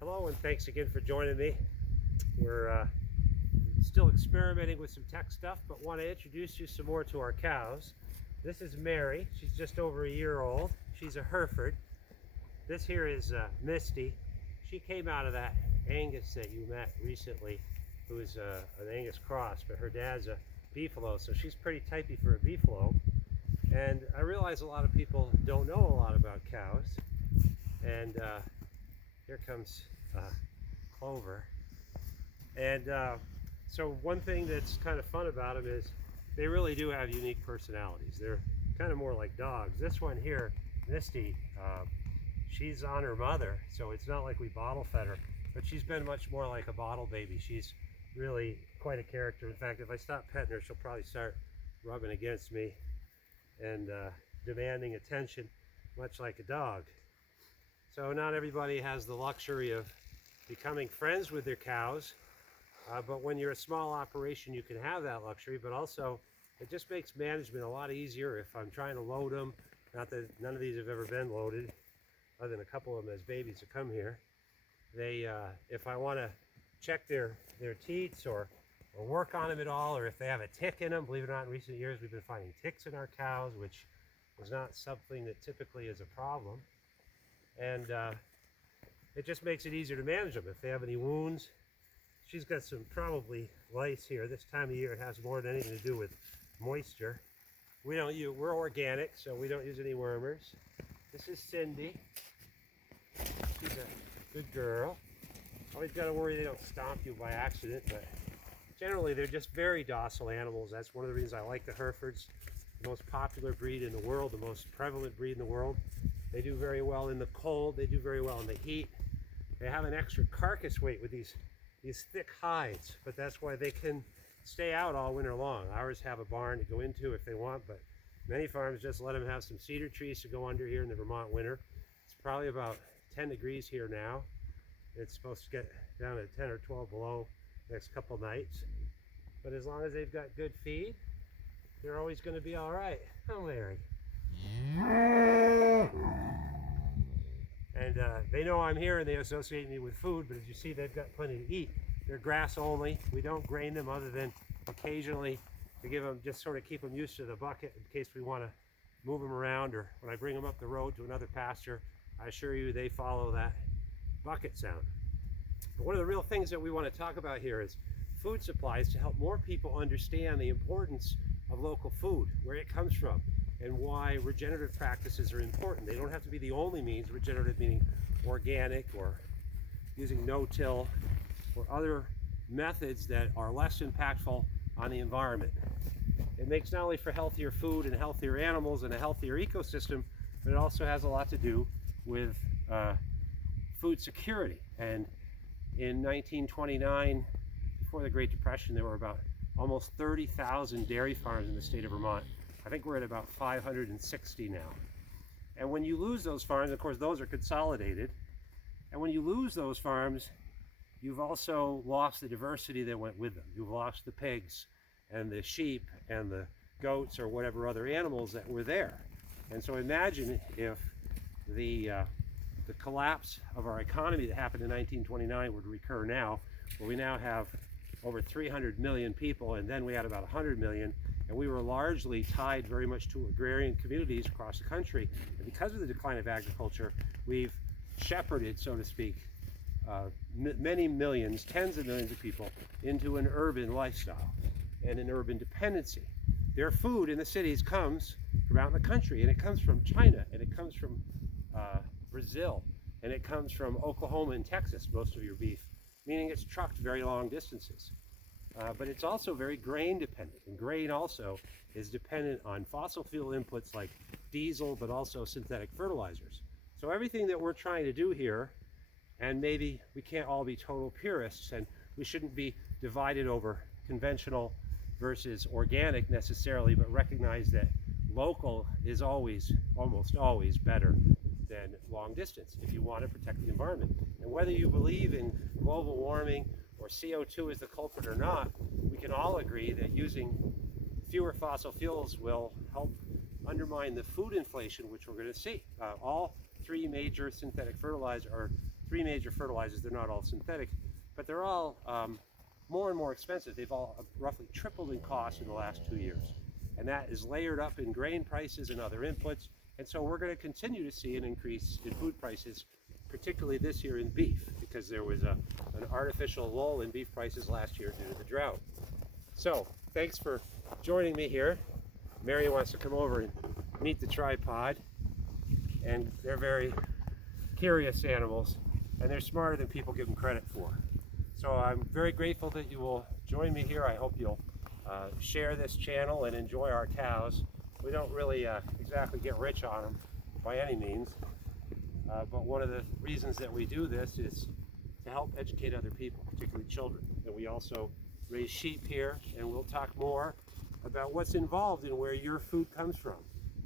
Hello, and thanks again for joining me. We're still experimenting with some tech stuff, but want to introduce you some more to our cows. This is Mary. She's just over a year old. She's a Hereford. This here is Misty. She came out of that Angus that you met recently, who is an Angus cross, but her dad's a Beefalo, so she's pretty typey for a Beefalo. And I realize a lot of people don't know a lot about cows. And here comes Clover. And so one thing that's kind of fun about them is they really do have unique personalities. They're kind of more like dogs. This one here, Misty, she's on her mother, so it's not like we bottle fed her, but she's been much more like a bottle baby. She's really quite a character. In fact, if I stop petting her, she'll probably start rubbing against me and demanding attention, much like a dog. So not everybody has the luxury of becoming friends with their cows, but when you're a small operation, you can have that luxury, but also it just makes management a lot easier if I'm trying to load them. Not that none of these have ever been loaded, other than a couple of them as babies that come here. They, if I want to check their teats or work on them at all, or if they have a tick in them, believe it or not, in recent years we've been finding ticks in our cows, which is not something that typically is a problem. And it just makes it easier to manage them. If they have any wounds, she's got some probably lice here. This time of year it has more than anything to do with moisture. We're organic, so we don't use any wormers. This is Cindy. She's a good girl. Always got to worry they don't stomp you by accident, but generally they're just very docile animals. That's one of the reasons I like the Herefords, the most popular breed in the world, the most prevalent breed in the world. They do very well in the cold, they do very well in the heat. They have an extra carcass weight with these thick hides, but that's why they can stay out all winter long. Ours have a barn to go into if they want, but many farms just let them have some cedar trees to go under here in the Vermont winter. It's probably about 10 degrees here now. It's supposed to get down to 10 or 12 below next couple nights. But as long as they've got good feed, they're always going to be all right. Oh, Larry. And they know I'm here and they associate me with food, but as you see, they've got plenty to eat. They're grass only. We don't grain them other than occasionally to give them, just sort of keep them used to the bucket in case we want to move them around, or when I bring them up the road to another pasture, I assure you they follow that bucket sound. But one of the real things that we want to talk about here is food supplies to help more people understand the importance of local food, where it comes from, and why regenerative practices are important. They don't have to be the only means, regenerative meaning organic or using no-till or other methods that are less impactful on the environment. It makes not only for healthier food and healthier animals and a healthier ecosystem, but it also has a lot to do with food security. And in 1929, before the Great Depression, there were about almost 30,000 dairy farms in the state of Vermont. I think we're at about 560 now. And when you lose those farms, of course, those are consolidated. And when you lose those farms, you've also lost the diversity that went with them. You've lost the pigs and the sheep and the goats or whatever other animals that were there. And so imagine if the collapse of our economy that happened in 1929 would recur now, where we now have over 300 million people, and then we had about 100 million, and we were largely tied very much to agrarian communities across the country. And because of the decline of agriculture, we've shepherded, so to speak, many millions, tens of millions of people into an urban lifestyle and an urban dependency. Their food in the cities comes from out in the country, and it comes from China, and it comes from Brazil, and it comes from Oklahoma and Texas, most of your beef, meaning it's trucked very long distances. But it's also very grain dependent, and grain also is dependent on fossil fuel inputs like diesel, but also synthetic fertilizers. So everything that we're trying to do here, and maybe we can't all be total purists, and we shouldn't be divided over conventional versus organic necessarily, but recognize that local is always, almost always better than long distance if you want to protect the environment. And whether you believe in global warming or CO2 is the culprit or not, we can all agree that using fewer fossil fuels will help undermine the food inflation which we're going to see. All three major synthetic fertilizers are three major fertilizers. They're not all synthetic, but they're all more and more expensive. They've all roughly tripled in cost in the last 2 years. And that is layered up in grain prices and other inputs. And so we're going to continue to see an increase in food prices, particularly this year in beef, because there was an artificial lull in beef prices last year due to the drought. So thanks for joining me here. Mary wants to come over and meet the tripod. And they're very curious animals, and they're smarter than people give them credit for. So I'm very grateful that you will join me here. I hope you'll share this channel and enjoy our cows. We don't really exactly get rich on them by any means, but one of the reasons that we do this is to help educate other people, particularly children. And we also raise sheep here, and we'll talk more about what's involved in where your food comes from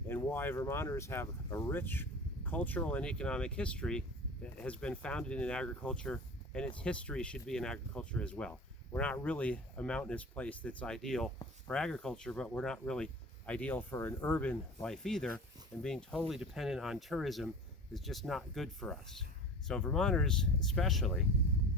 and why Vermonters have a rich cultural and economic history that has been founded in agriculture, and its history should be in agriculture as well. We're not really a mountainous place that's ideal for agriculture, but we're not really ideal for an urban life either, and being totally dependent on tourism is just not good for us. So Vermonters especially,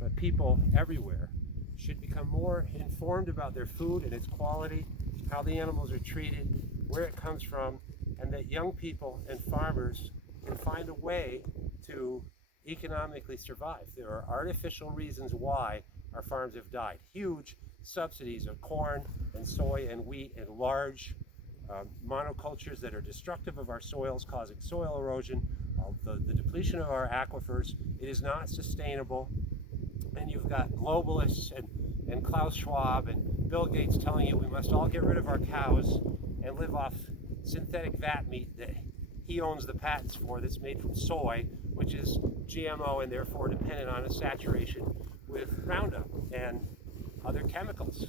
but people everywhere, should become more informed about their food and its quality, how the animals are treated, where it comes from, and that young people and farmers can find a way to economically survive. There are artificial reasons why our farms have died. Huge subsidies of corn and soy and wheat and large monocultures that are destructive of our soils, causing soil erosion, the depletion of our aquifers. It is not sustainable. And you've got globalists and Klaus Schwab and Bill Gates telling you we must all get rid of our cows and live off synthetic vat meat that he owns the patents for, that's made from soy, which is GMO and therefore dependent on a saturation with Roundup and other chemicals.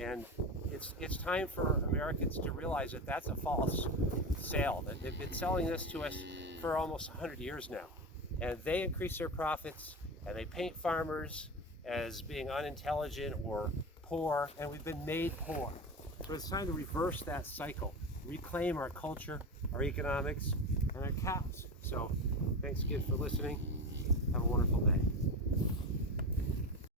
And it's time for Americans to realize that that's a false sale, that they've been selling this to us for almost 100 years now. And they increase their profits, and they paint farmers as being unintelligent or poor, and we've been made poor. So it's time to reverse that cycle, reclaim our culture, our economics, and our cows. So thanks again for listening. Have a wonderful day.